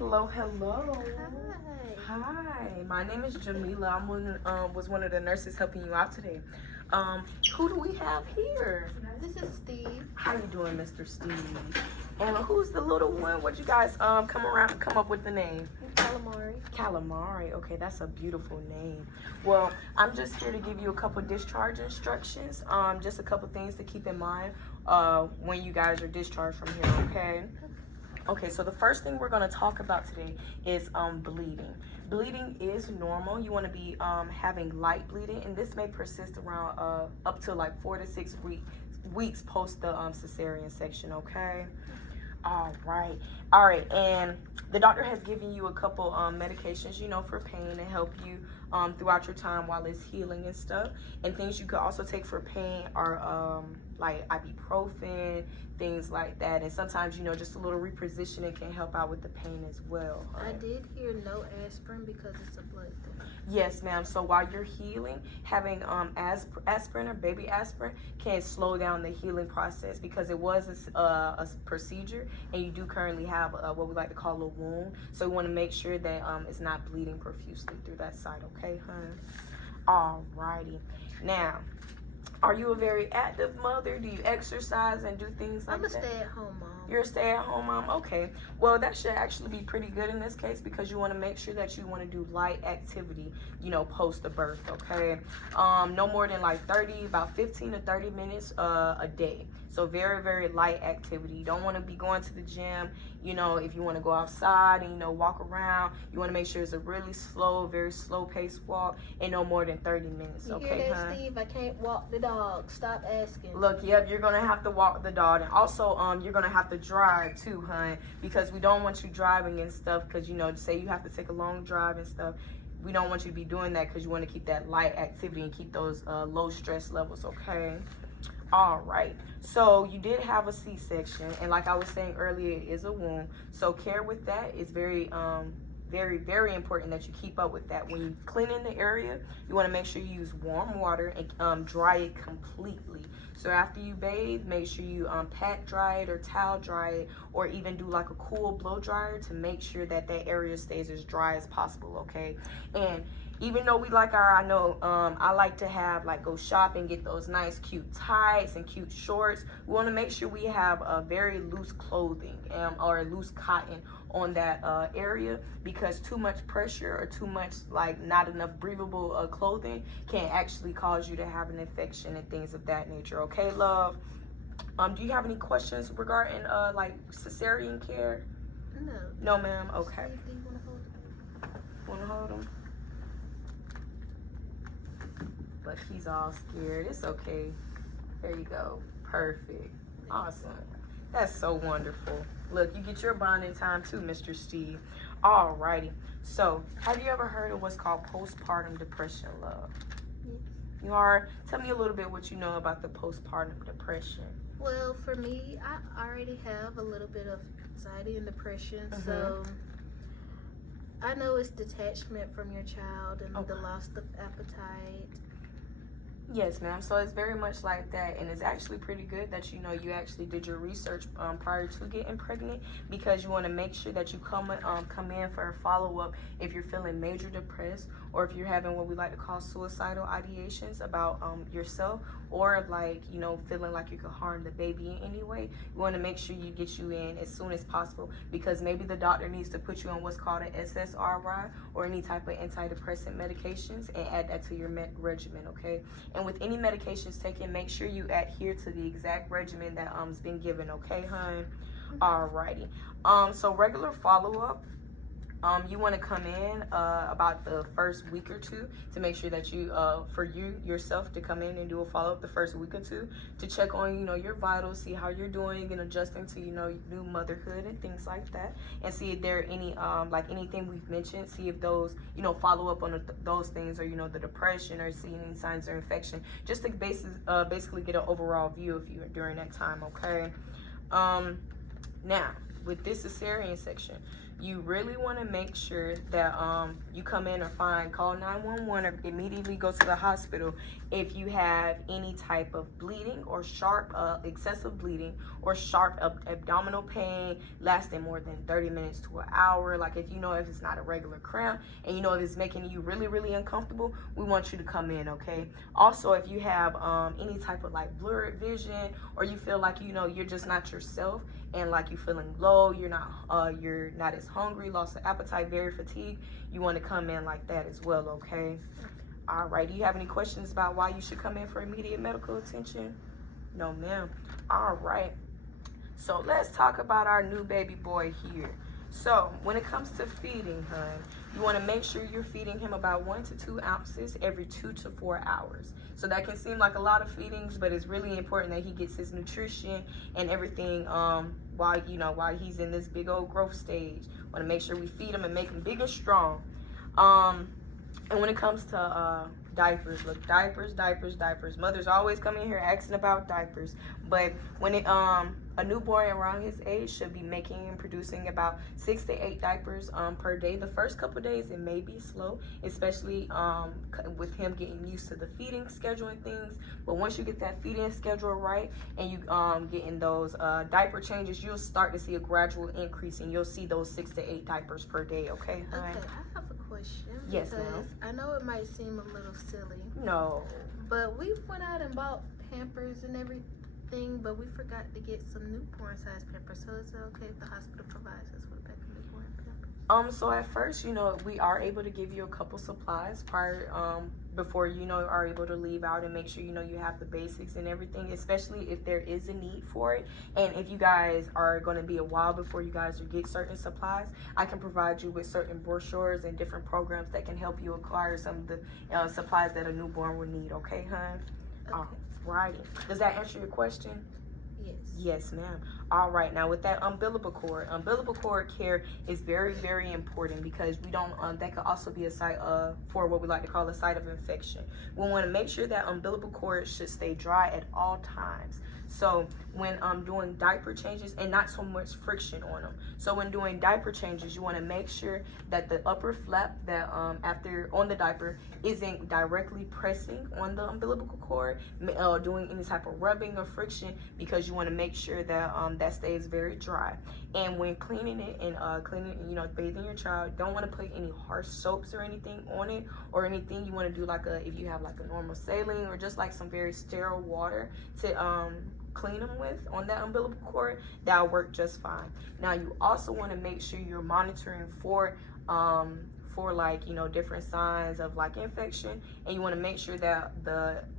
Hello, hello. Hi. Hi, my name is Jamila. Was one of the nurses helping you out today. Who do we have here? This is Steve. How you doing, Mr. Steve? And who's the little one? What you guys come up with the name? Calamari. Calamari. Okay, that's a beautiful name. Well, I'm just here to give you a couple discharge instructions. Just a couple things to keep in mind when you guys are discharged from here. Okay. Okay, so the first thing we're going to talk about today is bleeding. Bleeding is normal. You want to be having light bleeding, and this may persist around up to like 4 to 6 weeks post the cesarean section. Okay. All right, and the doctor has given you a couple medications, for pain to help you throughout your time while it's healing and stuff. And things you could also take for pain are like ibuprofen, things like that. And sometimes, just a little repositioning can help out with the pain as well. I did hear no aspirin because it's a blood thinner. Yes, ma'am. So while you're healing, having aspirin or baby aspirin can slow down the healing process because it was a procedure, and you do currently have what we like to call a wound. So we want to make sure that it's not bleeding profusely through that side. Okay, hon? All righty. Now, are you a very active mother? Do you exercise and do things like that? I'm a stay-at-home mom. You're a stay-at-home mom? Okay. Well, that should actually be pretty good in this case because you want to make sure that you want to do light activity, post the birth, okay? No more than like about 15 to 30 minutes a day. So very, very light activity. You don't want to be going to the gym. If you want to go outside and, walk around, you want to make sure it's a really slow, very slow-paced walk and no more than 30 minutes, okay, You hear that, hon? Steve? I can't walk the dog. Stop asking. Look, yep, you're going to have to walk the dog. And also, you're going to have to drive too, hon, because we don't want you driving and stuff because, say you have to take a long drive and stuff. We don't want you to be doing that because you want to keep that light activity and keep those low stress levels, okay? All right, so you did have a C-section, and like I was saying earlier, it is a wound. So care with that is very, very important that you keep up with that. When you clean in the area, you want to make sure you use warm water and dry it completely. So after you bathe, make sure you pat dry it or towel dry it, or even do like a cool blow dryer to make sure that that area stays as dry as possible, okay? And even though I like to have go shopping, get those nice cute tights and cute shorts. We want to make sure we have very loose clothing or loose cotton on that area because too much pressure or too much not enough breathable clothing can actually cause you to have an infection and things of that nature. Okay, love? Do you have any questions regarding cesarean care? No. No, ma'am? Okay. Steve, do you want to hold it? Want to hold him? But he's all scared. It's okay. There you go. Perfect. Awesome. That's so wonderful. Look, you get your bonding time too, Mr. Steve. Alrighty. So, have you ever heard of what's called postpartum depression, love? Yes. You are? Tell me a little bit what you know about the postpartum depression. Well, for me, I already have a little bit of anxiety and depression, so I know it's detachment from your child and the loss of appetite. Yes, ma'am. So it's very much like that, and it's actually pretty good that you actually did your research prior to getting pregnant because you want to make sure that you come in for a follow-up if you're feeling major depressed or if you're having what we like to call suicidal ideations about yourself or feeling like you could harm the baby in any way. We want to make sure you get you in as soon as possible because maybe the doctor needs to put you on what's called an SSRI or any type of antidepressant medications and add that to your regimen, okay? And with any medications taken, make sure you adhere to the exact regimen that has been given, okay, hon? Alrighty. So regular follow-up. You want to come in about the first week or two to make sure that for you yourself to come in and do a follow-up the first week or two to check on, your vitals, see how you're doing and adjusting to, new motherhood and things like that. And see if there are any, anything we've mentioned, see if those, follow up on those things or, the depression or see any signs of infection, just to basically get an overall view of you during that time, okay? Now, with this cesarean section, you really want to make sure that you come in or call 911 or immediately go to the hospital if you have any type of bleeding or sharp excessive bleeding or sharp abdominal pain lasting more than 30 minutes to an hour. Like if you know if it's not a regular cramp and you know if it's making you really, really uncomfortable, we want you to come in, okay? Also, if you have any type of like blurred vision, or you feel like, you know, you're just not yourself and like you're feeling low, you're not as hungry, lost of appetite, very fatigued, you want to come in like that as well, okay? All right, do you have any questions about why you should come in for immediate medical attention? No, ma'am. All right, so let's talk about our new baby boy here. So when it comes to feeding, hun, you want to make sure you're feeding him about 1 to 2 ounces every 2 to 4 hours. So that can seem like a lot of feedings, but it's really important that he gets his nutrition and everything while he's in this big old growth stage. Want to make sure we feed him and make him big and strong. And when it comes to diapers, look, diapers. Mothers always come in here asking about diapers, but when a newborn around his age should be making and producing about 6 to 8 diapers per day. The first couple days it may be slow, especially with him getting used to the feeding schedule and things. But once you get that feeding schedule right and you getting those diaper changes, you'll start to see a gradual increase and you'll see those 6 to 8 diapers per day. Okay, Okay, I have a question. Yes, ma'am. I know it might seem a little silly. No. But we went out and bought Pampers and everything, but we forgot to get some newborn size Pampers. So is it okay if the hospital provides us with a pack of newborn Pampers? So at first, you know, we are able to give you a couple supplies before you know are able to leave out, and make sure you know you have the basics and everything, especially if there is a need for it. And if you guys are going to be a while before you guys get certain supplies, I can provide you with certain brochures and different programs that can help you acquire some of the supplies that a newborn will need. Okay, hun? Okay. Alrighty. Does that answer your question? Yes. Yes, ma'am. All right, now with that umbilical cord care is very, very important, because we don't that could also be a site for what we like to call a site of infection. We want to make sure that umbilical cord should stay dry at all times. So when doing diaper changes, and not so much friction on them. So when doing diaper changes, you want to make sure that the upper flap that on the diaper isn't directly pressing on the umbilical cord, doing any type of rubbing or friction, because you want to make sure that that stays very dry. And when cleaning it and bathing your child, don't want to put any harsh soaps or anything on it, or anything. You want to do like if you have like a normal saline, or just like some very sterile water to clean them with on that umbilical cord, that'll work just fine. Now you also want to make sure you're monitoring for like, you know, different signs of like infection, and you want to make sure that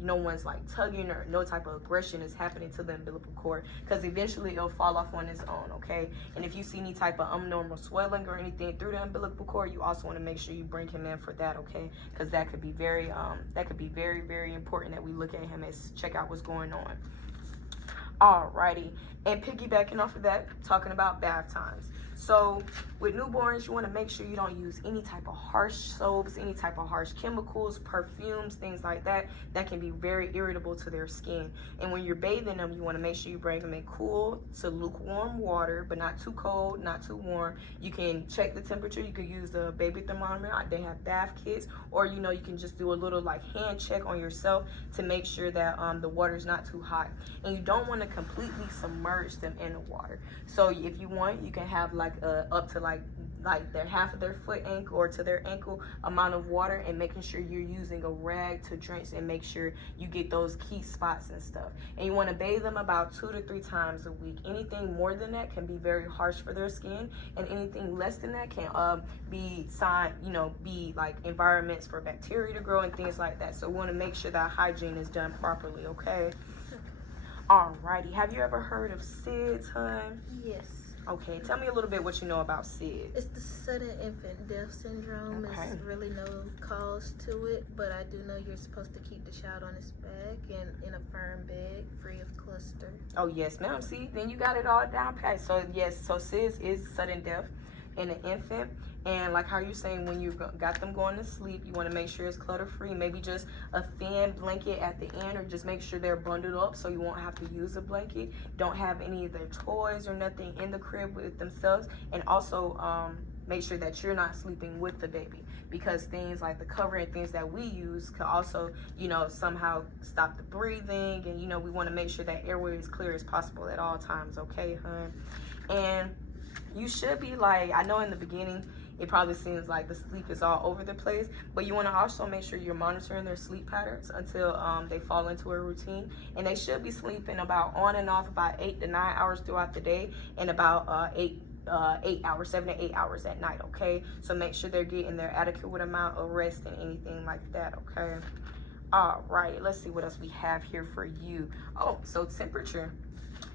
no one's like tugging or no type of aggression is happening to the umbilical cord, because eventually it'll fall off on its own. Okay, and if you see any type of abnormal swelling or anything through the umbilical cord, you also want to make sure you bring him in for that. Okay, because that could be very very, very important that we look at him and check out what's going on. Alrighty, and piggybacking off of that, talking about bath times. So with newborns, you want to make sure you don't use any type of harsh soaps, any type of harsh chemicals, perfumes, things like that can be very irritable to their skin. And when you're bathing them, you want to make sure you bring them in cool to lukewarm water, but not too cold, not too warm. You can check the temperature. You could use the baby thermometer. They have bath kits, or you can just do a little like hand check on yourself to make sure that the water is not too hot. And you don't want to completely submerge them in the water. So if you want, you can have like up to like their half of their foot ankle or to their ankle amount of water, and making sure you're using a rag to drench and make sure you get those key spots and stuff. And you want to bathe them about 2 to 3 times a week. Anything more than that can be very harsh for their skin, and anything less than that can be like environments for bacteria to grow and things like that. So we want to make sure that hygiene is done properly. Okay. Alrighty, have you ever heard of SIDS, hun? Yes. Okay, tell me a little bit what you know about SIDS. It's the sudden infant death syndrome. Okay. There's really no cause to it, but I do know you're supposed to keep the child on his back and in a firm bed, free of cluster. Oh yes, ma'am. See, then you got it all down pat. So yes, so SIDS is sudden death in an infant. And like how you're saying, when you got them going to sleep, you want to make sure it's clutter-free. Maybe just a thin blanket at the end, or just make sure they're bundled up so you won't have to use a blanket. Don't have any of their toys or nothing in the crib with themselves. And also make sure that you're not sleeping with the baby, because things like the cover and things that we use could also, you know, somehow stop the breathing. And, you know, we want to make sure that airway is clear as possible at all times, okay, hun? And you should be like, I know in the beginning, it probably seems like the sleep is all over the place, but you want to also make sure you're monitoring their sleep patterns until they fall into a routine. And they should be sleeping about on and off about 8 to 9 hours throughout the day, and about 7 to 8 hours at night, okay? So make sure they're getting their adequate amount of rest and anything like that, okay? All right, let's see what else we have here for you. Oh, so temperature.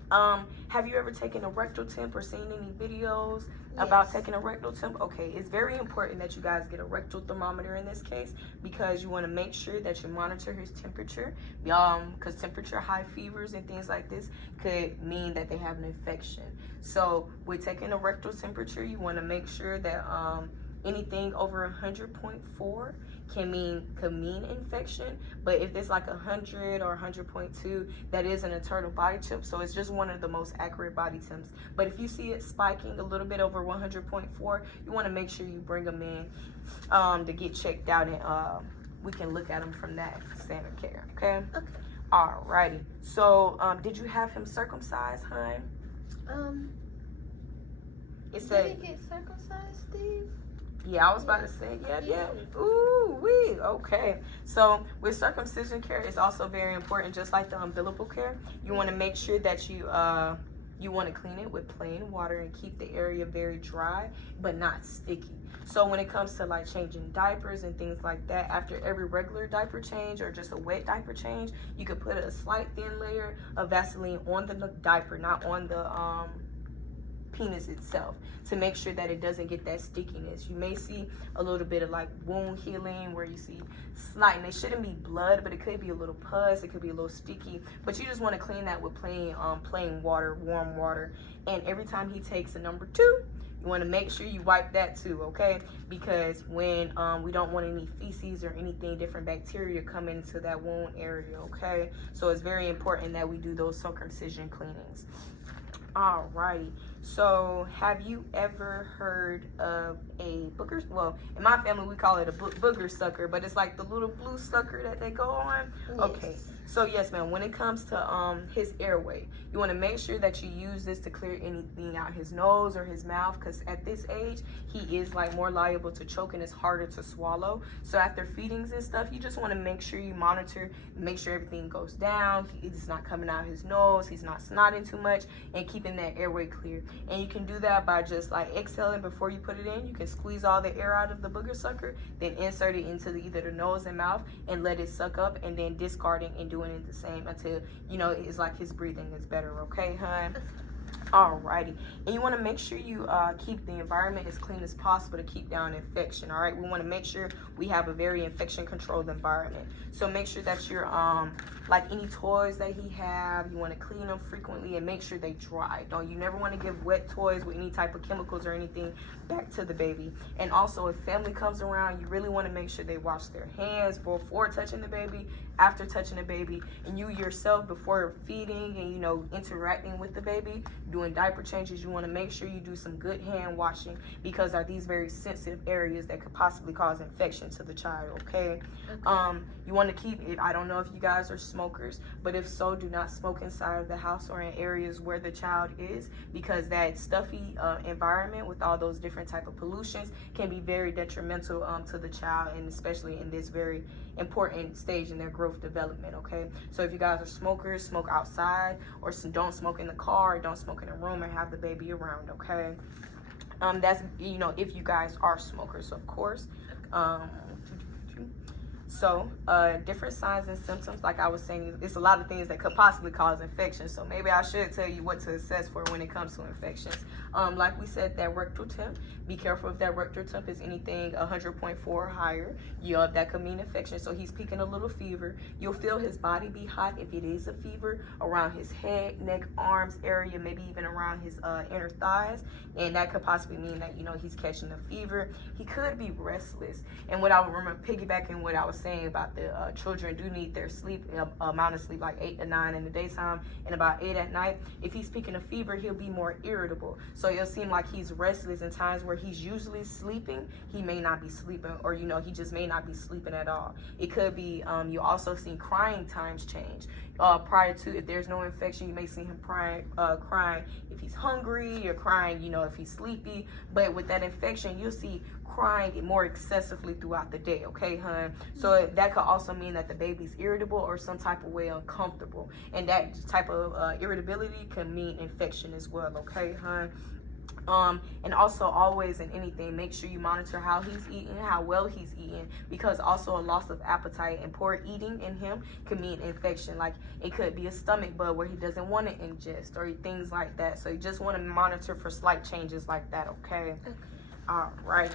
Have you ever taken a rectal temp or seen any videos about taking a rectal temp? Okay, it's very important that you guys get a rectal thermometer in this case, because you want to make sure that you monitor his temperature, because temperature, high fevers and things like this could mean that they have an infection. So with taking a rectal temperature, you want to make sure that anything over 100.4 could mean infection. But if it's like 100 or 100.2, that is an internal body temp, so it's just one of the most accurate body temps. But if you see it spiking a little bit over 100.4, you want to make sure you bring them in to get checked out, and we can look at them from that standard care, okay? Okay. Alrighty. So did you have him circumcised, hun? It said, did he get circumcised, Steve? yeah, I was about to say, yeah. Ooh, wee. Okay. So with circumcision care, it's also very important, just like the umbilical care. You want to make sure that you want to clean it with plain water and keep the area very dry, but not sticky. So when it comes to like changing diapers and things like that, after every regular diaper change or just a wet diaper change, you could put a slight thin layer of Vaseline on the diaper, not on the penis itself, to make sure that it doesn't get that stickiness. You may see a little bit of like wound healing where you see slight, and it shouldn't be blood, but it could be a little pus, it could be a little sticky, but you just want to clean that with plain water, warm water. And every time he takes a number 2, you want to make sure you wipe that too, okay? Because when we don't want any feces or anything, different bacteria come into that wound area, okay? So it's very important that we do those circumcision cleanings. Alrighty, so have you ever heard of a booger? Well, in my family we call it a booger sucker, but it's like the little blue sucker that they go on. Yes. Okay, so yes, ma'am, when it comes to his airway, you want to make sure that you use this to clear anything out his nose or his mouth, because at this age he is like more liable to choke and it's harder to swallow. So after feedings and stuff, you just want to make sure you monitor, make sure everything goes down, he's not coming out his nose, he's not snotting too much, and keeping that airway clear. And you can do that by just like exhaling before you put it in. You can squeeze all the air out of the booger sucker, then insert it into either the nose and mouth and let it suck up, and then discarding and doing it the same until, you know, it's like his breathing is better, okay, hun? Alrighty, and you want to make sure you keep the environment as clean as possible to keep down infection. All right, we want to make sure we have a very infection controlled environment. So make sure that you're like any toys that he have, you want to clean them frequently and make sure they dry. You never want to give wet toys with any type of chemicals or anything back to the baby. And also, if family comes around, you really want to make sure they wash their hands before touching the baby, after touching the baby, and you yourself before feeding and, you know, interacting with the baby, doing diaper changes. You want to make sure you do some good hand washing, because are these very sensitive areas that could possibly cause infection to the child, okay? You want to keep it, I don't know if you guys are smokers, but if so, do not smoke inside of the house or in areas where the child is, because that stuffy environment with all those different type of pollutions can be very detrimental to the child, and especially in this very important stage in their growth development, okay? So if you guys are smokers, smoke outside, or don't smoke in the car, or don't smoke in a room, and have the baby around, okay? That's, you know, if you guys are smokers, of course. So different signs and symptoms, like I was saying, it's a lot of things that could possibly cause infection. So maybe I should tell you what to assess for when it comes to infections. Like we said, that rectal temp, be careful if that rectal temp is anything 100.4 or higher. That could mean infection. So he's peaking a little fever. You'll feel his body be hot if it is a fever, around his head, neck, arms area, maybe even around his inner thighs. And that could possibly mean that, you know, he's catching a fever. He could be restless. And what I would remember, piggybacking what I was saying about the children do need their sleep, amount of sleep, like 8 to 9 in the daytime and about 8 at night. If he's picking a fever, he'll be more irritable. So it'll seem like he's restless in times where he's usually sleeping. He may not be sleeping, or, you know, he just may not be sleeping at all. It could be, you also see crying times change. Prior to, if there's no infection, you may see him crying if he's hungry, or crying, you know, if he's sleepy. But with that infection, you'll see crying more excessively throughout the day, okay, hun? So that could also mean that the baby's irritable or some type of way uncomfortable. And that type of irritability can mean infection as well, okay, hun? And also always in anything, make sure you monitor how he's eating, how well he's eating, because also a loss of appetite and poor eating in him can mean infection. Like it could be a stomach bug where he doesn't want to ingest or things like that. So you just want to monitor for slight changes like that, okay? All right.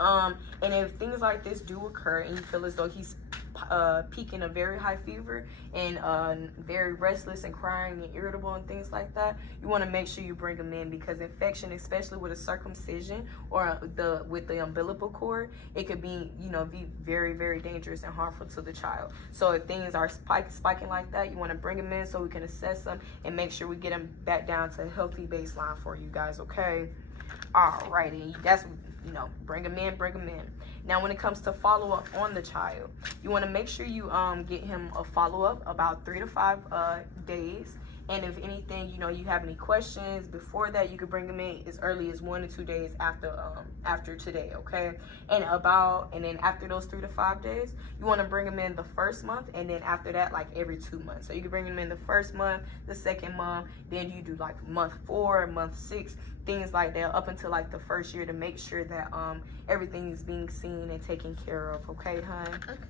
And if things like this do occur and you feel as though he's peaking a very high fever and very restless and crying and irritable and things like that, you want to make sure you bring him in, because infection, especially with a circumcision or with the umbilical cord, it could be, you know, be very, very dangerous and harmful to the child. So if things are spiking like that, you want to bring him in so we can assess them and make sure we get him back down to a healthy baseline for you guys, okay? Alrighty, that's, you know, bring them in. Now, when it comes to follow-up on the child, you want to make sure you get him a follow-up about 3 to 5 days. And if anything, you know, you have any questions before that, you could bring them in as early as 1 to 2 days after today, okay? And then after those 3 to 5 days, you want to bring them in the first month, and then after that, like every 2 months. So you can bring them in the first month, the second month, then you do like month 4, month 6, things like that, up until like the first year, to make sure that everything is being seen and taken care of, okay, hun? Okay.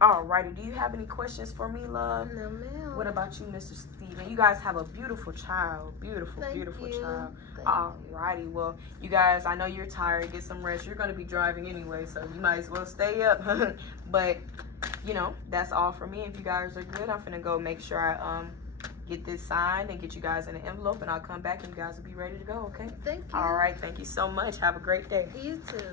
Alrighty, do you have any questions for me, love? No, ma'am. What about you, Mr. Steven? You guys have a beautiful child. Beautiful child. Alrighty, well, you guys, I know you're tired. Get some rest. You're going to be driving anyway, so you might as well stay up. But, you know, that's all for me. If you guys are good, I'm going to go make sure I get this signed and get you guys in an envelope, and I'll come back and you guys will be ready to go, okay? Thank you. All right, thank you so much. Have a great day. You too.